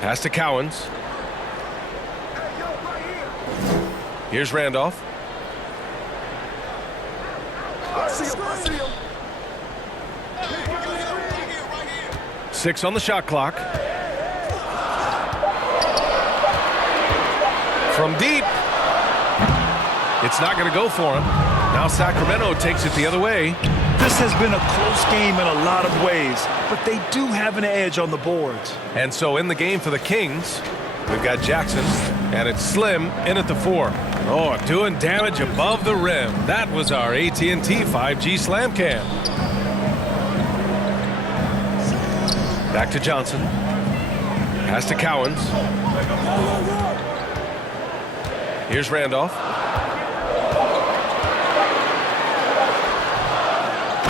Pass to Cowens. Here's Randolph. I see him. 6 on the shot clock. From deep. It's not going to go for him. Now Sacramento takes it the other way. This has been a close game in a lot of ways, but they do have an edge on the boards. And so in the game for the Kings, we've got Jackson, and it's Slim in at the 4. Oh, doing damage above the rim. That was our AT&T 5G Slam Cam. Back to Johnson. Pass to Cowens. Here's Randolph.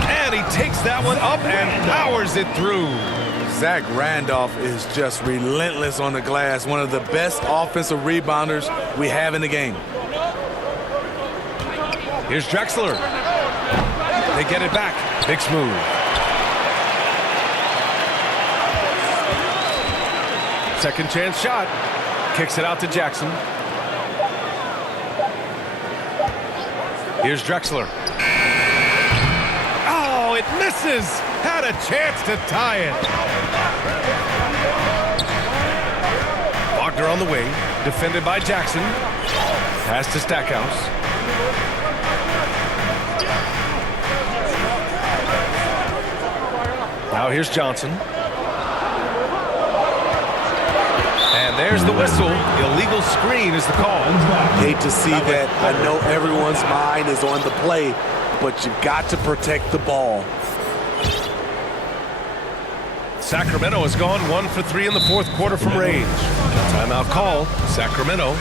And he takes that one up and powers it through. Zach Randolph is just relentless on the glass. One of the best offensive rebounders we have in the game. Here's Drexler. They get it back. Big smooth. Second chance shot. Kicks it out to Jackson. Here's Drexler. Oh, it misses. Had a chance to tie it. Wagner on the wing. Defended by Jackson. Pass to Stackhouse. Now here's Johnson. And there's the whistle. Illegal screen is the call. Hate to see that. I know everyone's mind is on the play, but you've got to protect the ball. Sacramento has gone 1 for 3 in the fourth quarter from range. Timeout call, Sacramento.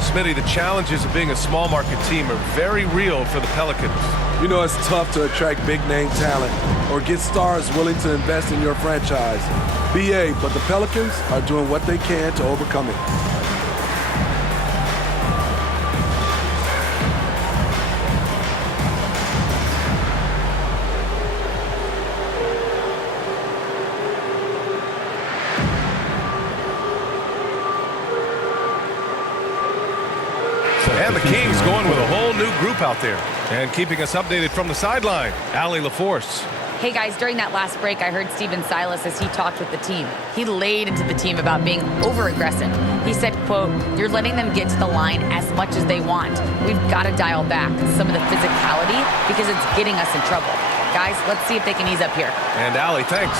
Smitty, the challenges of being a small market team are very real for the Pelicans. You know it's tough to attract big-name talent or get stars willing to invest in your franchise. BA, but the Pelicans are doing what they can to overcome it. And the Kings going with a whole new group out there. And keeping us updated from the sideline, Allie LaForce. Hey guys, during that last break, I heard Steven Silas as he talked with the team. He laid into the team about being over-aggressive. He said, quote, "You're letting them get to the line as much as they want. We've got to dial back some of the physicality because it's getting us in trouble. Guys, let's see if they can ease up here." And Allie, thanks.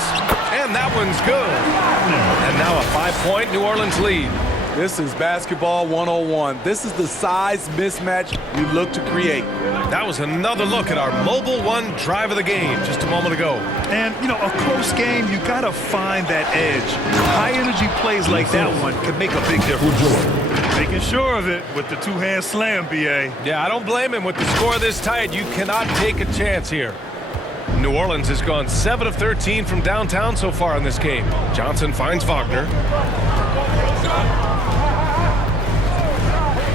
And that one's good. And now a 5-point New Orleans lead. This is basketball 101. This is the size mismatch we look to create. That was another look at our Mobile One drive of the game just a moment ago. And, you know, a close game, you got to find that edge. High-energy plays like that one can make a big difference. Making sure of it with the two-hand slam, B.A. Yeah, I don't blame him. With the score this tight, you cannot take a chance here. New Orleans has gone 7 of 13 from downtown so far in this game. Johnson finds Wagner.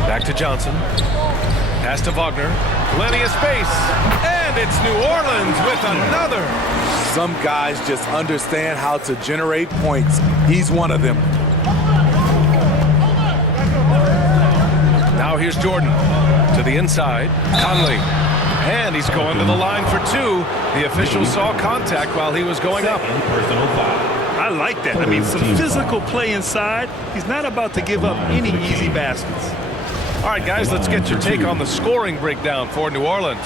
Back to Johnson. Pass to Wagner. Plenty of space. And it's New Orleans with another. Some guys just understand how to generate points. He's one of them. Now here's Jordan to the inside. Conley. And he's going to the line for 2. The official saw contact while he was going up. Personal foul. I like that. I mean, some physical play inside. He's not about to give up any easy baskets. All right, guys, let's get your take on the scoring breakdown for New Orleans.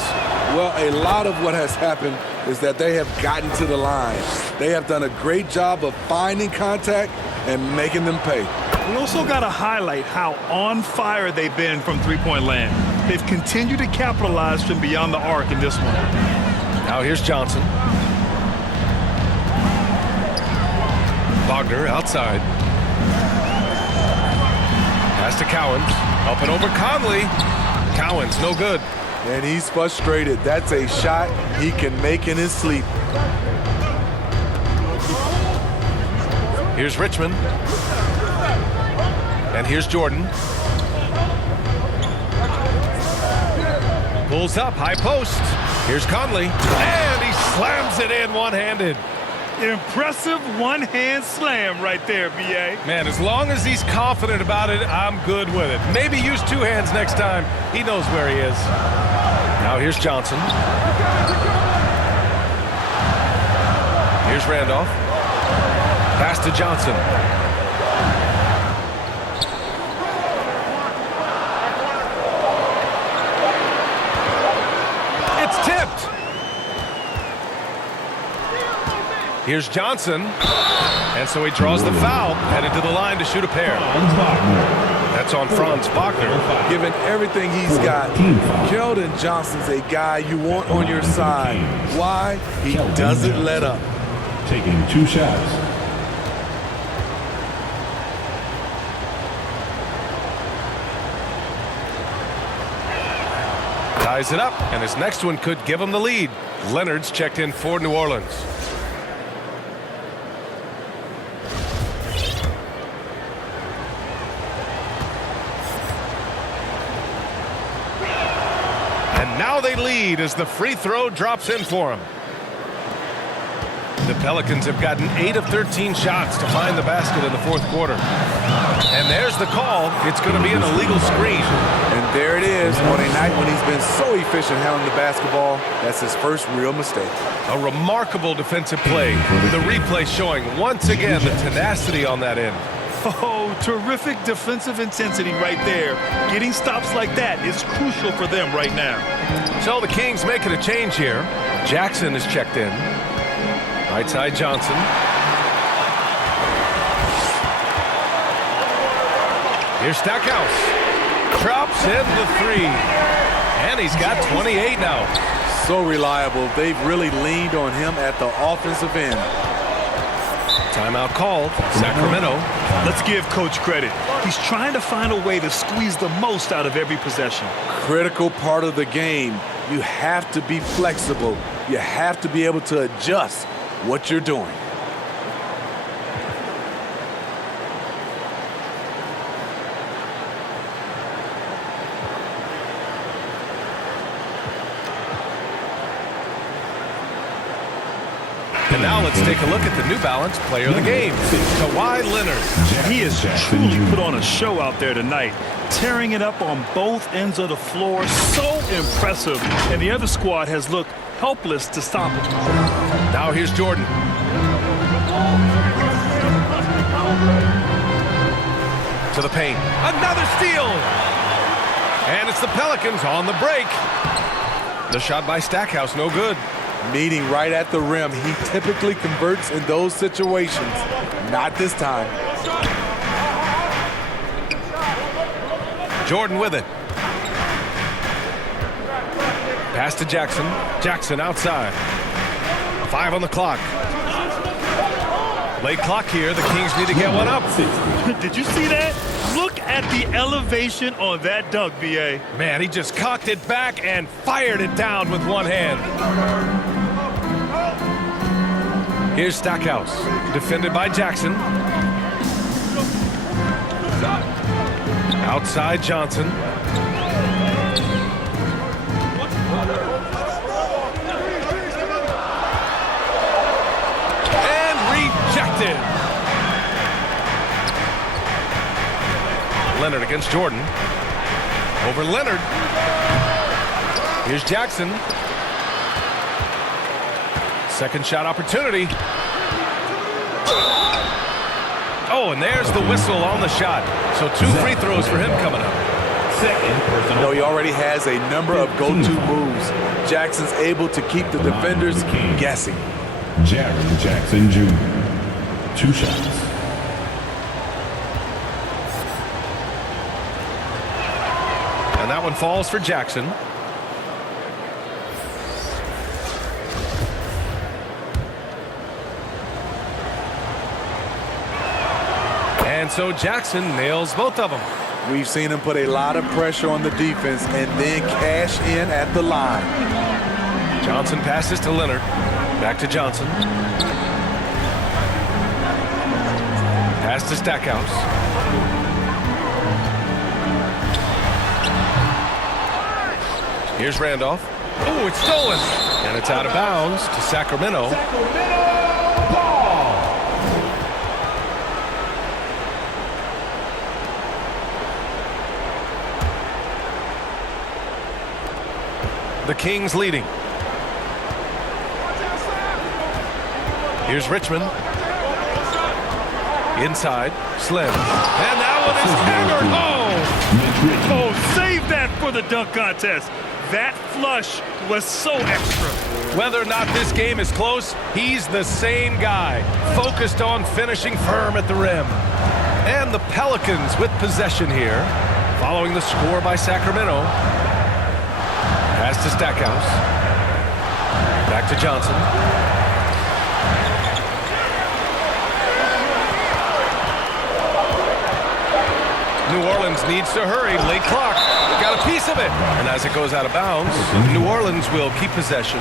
Well, a lot of what has happened is that they have gotten to the line. They have done a great job of finding contact and making them pay. We also got to highlight how on fire they've been from three-point land. They've continued to capitalize from beyond the arc in this one. Now here's Johnson. Wagner outside. Pass to Cowens. Up and over Conley. Cowens, no good. And he's frustrated. That's a shot he can make in his sleep. Here's Richmond. And here's Jordan. Pulls up, high post. Here's Conley. And he slams it in one-handed. Impressive one-hand slam right there, B.A. Man, as long as he's confident about it, I'm good with it. Maybe use two hands next time. He knows where he is. Now here's Johnson. Here's Randolph. Pass to Johnson. It's tipped. Here's Johnson. And so he draws the foul, headed to the line to shoot a pair. That's on Franz Wagner. Given everything he's got, Keldon Johnson's a guy you want on your side. Why? He doesn't let up. Taking 2 shots. Ties it up, and his next one could give him the lead. Leonard's checked in for New Orleans. And now they lead as the free throw drops in for him. The Pelicans have gotten 8 of 13 shots to find the basket in the fourth quarter. And there's the call. It's going to be an illegal screen. And there it is on a night when he's been so efficient handling the basketball. That's his first real mistake. A remarkable defensive play. The replay showing once again the tenacity on that end. Oh, terrific defensive intensity right there. Getting stops like that is crucial for them right now. So the Kings making a change here. Jackson is checked in. Right side Johnson. Here's Stackhouse. Drops in the 3. And he's got 28 now. So reliable. They've really leaned on him at the offensive end. Timeout called. Sacramento. Let's give Coach credit. He's trying to find a way to squeeze the most out of every possession. Critical part of the game. You have to be flexible. You have to be able to adjust what you're doing. And now let's take a look at the New Balance player of the game, Kawhi Leonard. He has truly put on a show out there tonight, tearing it up on both ends of the floor. So impressive. And the other squad has looked helpless to stop him. Now here's Jordan. To the paint. Another steal. And it's the Pelicans on the break. The shot by Stackhouse, no good. Meeting right at the rim. He typically converts in those situations. Not this time. Jordan with it. Pass to Jackson. Jackson outside. 5 on the clock. Late clock here. The Kings need to get one up. Did you see that? Look at the elevation on that dunk, B.A. Man, he just cocked it back and fired it down with one hand. Here's Stackhouse. Defended by Jackson. Outside Johnson. And rejected. Leonard against Jordan. Over Leonard. Here's Jackson. Second shot opportunity. Oh, and there's the whistle on the shot. So 2 free throws for him coming up. Second, No, he already has a number of go-to moves. Jackson's able to keep the defenders guessing. Jaren Jackson Jr. 2 shots. And that one falls for Jackson. And so Jackson nails both of them. We've seen him put a lot of pressure on the defense and then cash in at the line. Johnson passes to Leonard. Back to Johnson. Pass to Stackhouse. Here's Randolph. Oh, it's stolen. And it's out of bounds to Sacramento. The Kings leading. Here's Richmond. Inside, Slim. And that one is hammered home. Oh, save that for the dunk contest. That flush was so extra. Whether or not this game is close, he's the same guy, focused on finishing firm at the rim. And the Pelicans with possession here, following the score by Sacramento. Pass to Stackhouse. Back to Johnson. New Orleans needs to hurry. Late clock. Got a piece of it. And as it goes out of bounds, New Orleans will keep possession.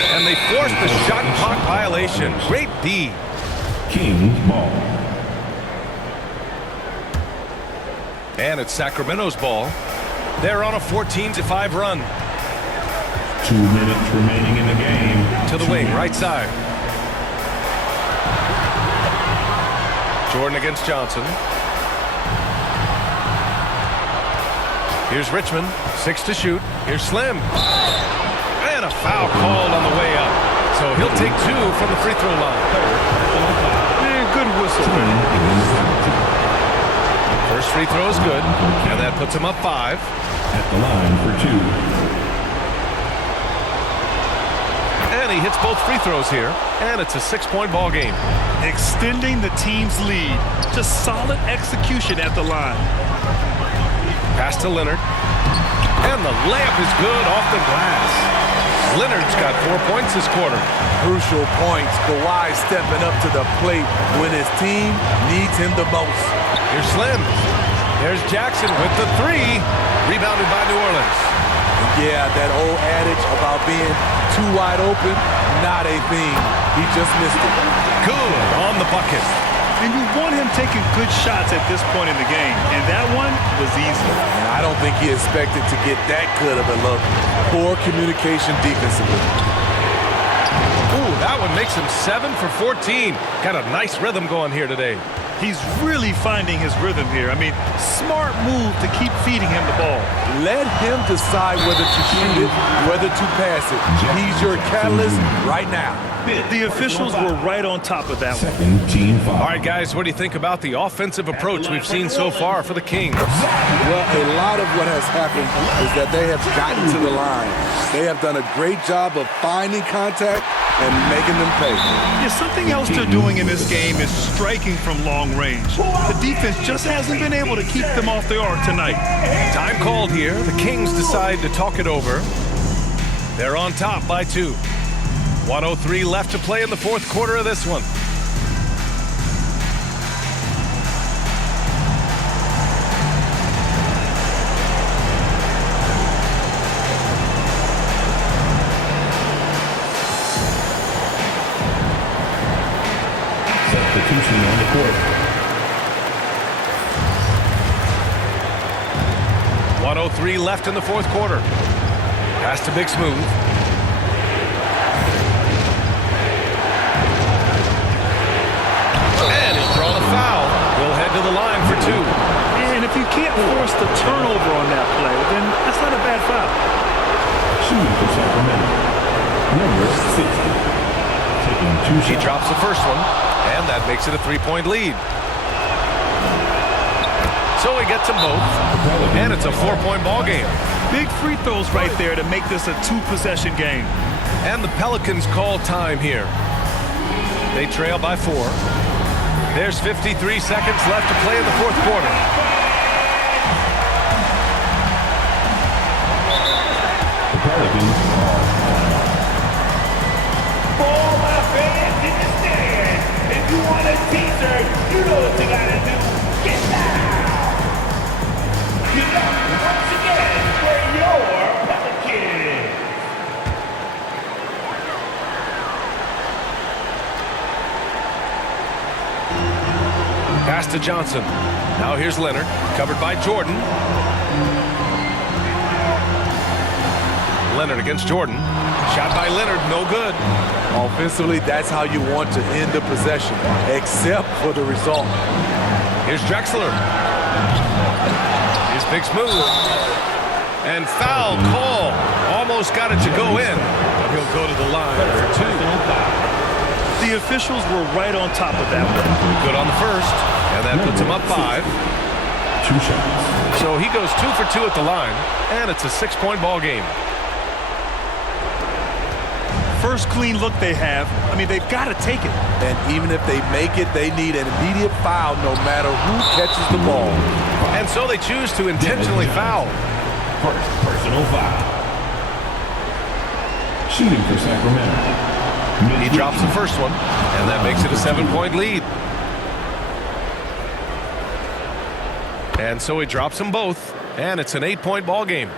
And they force the shot clock violation. Great D. Kings ball. And it's Sacramento's ball. They're on a 14-5 run. 2 minutes remaining in the game. To the wing, right side. Jordan against Johnson. Here's Richmond. 6 to shoot. Here's Slim. And a foul called on the way up. So he'll take 2 from the free throw line. Good whistle. First free throw is good, and that puts him up 5. At the line for 2. And he hits both free throws here, and it's a 6-point ball game. Extending the team's lead. Just solid execution at the line. Pass to Leonard. And the layup is good off the glass. Leonard's got 4 points this quarter. Crucial points. Kawhi stepping up to the plate when his team needs him the most. Here's Slim. There's Jackson with the 3. Rebounded by New Orleans. Yeah, that old adage about being too wide open, not a thing. He just missed it. Good on the bucket. And you want him taking good shots at this point in the game. And that one was easy. And I don't think he expected to get that good of a look. Poor communication defensively. Ooh, that one makes him 7 for 14. Got a nice rhythm going here today. He's really finding his rhythm here. I mean, smart move to keep feeding him the ball. Let him decide whether to shoot it, whether to pass it. He's your catalyst right now. The officials were right on top of that one. Second team foul. All right, guys, what do you think about the offensive approach we've seen so far for the Kings? Well, a lot of what has happened is that they have gotten to the line. They have done a great job of finding contact and making them pay. Yeah, something else they're doing in this game is striking from long range. The defense just hasn't been able to keep them off the arc tonight. Time called here. The Kings decide to talk it over. They're on top by 2. 1:03 left to play in the fourth quarter of this one. Substitution on the court. 1:03 left in the fourth quarter. Pass to Big Smooth. And he'll draw the foul. He'll head to the line for 2. And if you can't force the turnover on that play, then that's not a bad foul. Shooting for Sacramento. Number 60. Taking 2 shots. He drops the first one, and that makes it a 3-point lead. So he gets them both, and it's a 4-point ball game. Big free throws right there to make this a 2-possession game. And the Pelicans call time here. They trail by 4. There's 53 seconds left to play in the fourth quarter. The Pelicans For my fans in the stand, if you want a t-shirt, you know what you gotta do. Get down! Get down once again for your Pelicans! Pass to Johnson. Now here's Leonard, covered by Jordan. Leonard against Jordan. Shot by Leonard, no good. Offensively, that's how you want to end the possession, except for the result. Here's Drexler. His big smooth. And foul call. Almost got it to go in. But he'll go to the line for 2. The officials were right on top of that one. Good on the first. And that puts him up 5. 2 shots. So he goes 2 for 2 at the line. And it's a 6-point ball game. First clean look they have. I mean, they've got to take it. And even if they make it, they need an immediate foul no matter who catches the ball. And so they choose to intentionally foul. First personal foul. Shooting for Sacramento. He drops the first one, and that makes it a 7-point lead. And so he drops them both, and it's an 8-point ball game.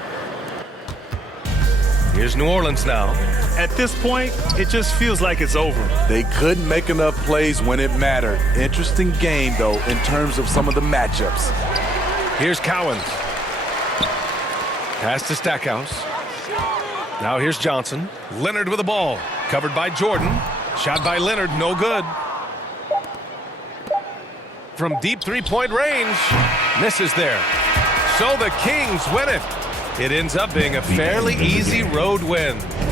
Here's New Orleans now. At this point, it just feels like it's over. They couldn't make enough plays when it mattered. Interesting game, though, in terms of some of the matchups. Here's Cowens. Pass to Stackhouse. Now here's Johnson. Leonard with the ball. Covered by Jordan. Shot by Leonard, no good. From deep 3-point range. Misses there. So the Kings win it. It ends up being a fairly easy road win.